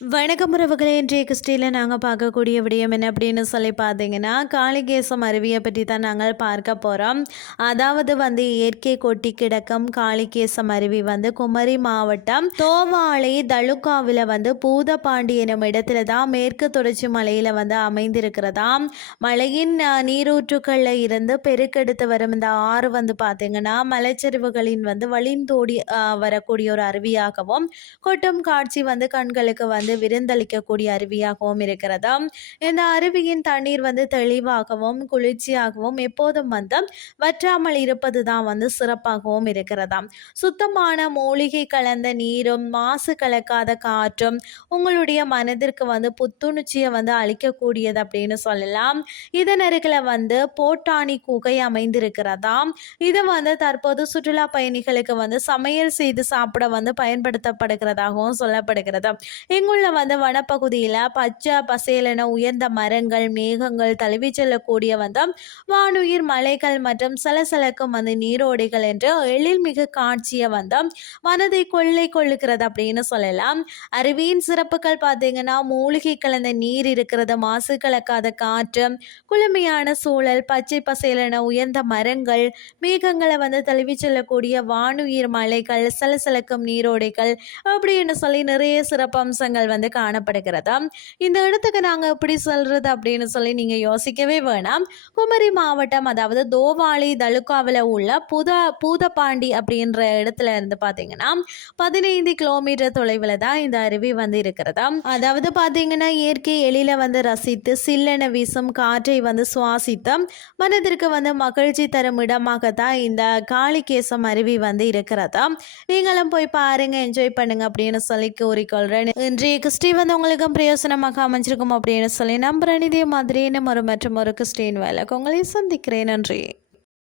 வணக்கம் உறவுகளே இன்றைய கிறிஸ்டியில் நாங்கள் பார்க்கக்கூடிய விடயம் என்ன அப்படின்னு சொல்லி பார்த்தீங்கன்னா காளிகேசம் அருவியை பற்றி தான் நாங்கள் பார்க்க போகிறோம் அதாவது வந்து இயற்கை கொட்டி கிடக்கும் காளிகேசம் அருவி வந்து குமரி மாவட்டம் தோவாளை தலுக்காவில் வந்து பூதபாண்டி எனும் இடத்துல தான் மேற்கு தொடர்ச்சி மலையில் வந்து அமைந்திருக்கிறதா. மலையின் நீரூற்றுக்களில் இருந்து பெருக்கெடுத்து வரும் இந்த ஆறு வந்து பார்த்தீங்கன்னா மலைச்சரிவுகளின் வந்து வழிந்தோடி வரக்கூடிய ஒரு அருவியாகவும் கொட்டும் காட்சி வந்து கண்களுக்கு வந்து விருந்தளிக்கக்கூடிய அருவியாகவும் இருக்கிறது இந்த அருவியின் தண்ணீர் வந்து தெளிவாகவும் குளிர்ச்சியாகவும் எப்போதும் வந்து வற்றாமல் இருப்பது தான் வந்து சிறப்பாகவும் இருக்கிறதாம். சுத்தமான மூலிகை கலந்த நீரும் மாசு கலக்காத காற்றும் உங்களுடைய மனதிற்கு வந்து புத்துணர்ச்சியை வந்து அளிக்கக்கூடியது அப்படின்னு சொல்லலாம். இதன் அருகில் வந்து போட்டானி குகை அமைந்திருக்கிறதாம். இது வந்து தற்போது சுற்றுலா பயணிகளுக்கு வந்து சமையல் செய்து சாப்பிட வந்து பயன்படுத்தப்படுகிறதாகவும் சொல்லப்படுகிறது. இங்குள்ள வந்து வனப்பகுதியில் பச்சை பசேலென உயர்ந்த மரங்கள் மேகங்கள் தழுவி செல்லக்கூடிய வந்து வானுயிர் மலைகள் மற்றும் சலசலக்கும் வந்து நீரோடைகள் என்று எழில்மிகு காட்சியை வந்து மனதை கொள்ளை கொள்ளுகிறது அப்படின்னு சொல்லலாம். அருவியின் சிறப்புகள் பார்த்தீங்கன்னா மூலிகை கலந்த நீர் இருக்கிறது மாசு கலக்காத காற்று குளுமையான சூழல் பச்சை பசேலென உயர்ந்த மரங்கள் மேகங்களை வந்து தழுவி செல்லக்கூடிய வானுயிர் மலைகள் சலசலக்கும் நீரோடைகள் அப்படின்னு சொல்லி நிறைய சிறப்பம்சங்கள் வந்து காணப்படுகிறதா? இந்த இடத்துக்கு நாங்கள் எப்படி சொல்கிறது அப்படின்னு சொல்லி நீங்கள் யோசிக்கவே வேணாம். குமரி மாவட்டம் அதாவது தோவாளி தலுக்காவில் உள்ள புத பூதப்பாண்டி அப்படின்ற இடத்துல இருந்து பார்த்தீங்கன்னா பதினைந்து கிலோமீட்டர் தொலைவில் தான் இந்த அருவி வந்து இருக்கிறதா? அதாவது பார்த்தீங்கன்னா இயற்கை எழில வந்து ரசித்து சில்லென வீசும் காற்றை வந்து சுவாசித்து மனதிற்கு வந்து மகிழ்ச்சி தரும் இடமாகத்தான் இந்த காளிகேசம் அருவி வந்து இருக்கிறதா? நீங்களும் போய் பாருங்க என்ஜாய் பண்ணுங்க அப்படின்னு சொல்லி கூறிக்கொள்றேன். இன்றைய கிறிஸ்டி வந்து உங்களுக்கும் பிரயோசனமாக அமைஞ்சிருக்கும் அப்படின்னு சொல்லி நம்புறேன் இதே மாதிரி இன்னும் ஒரு மற்றும் ஒரு கிறிஸ்டின் வேலை உங்களை சந்திக்கிறேன். நன்றி.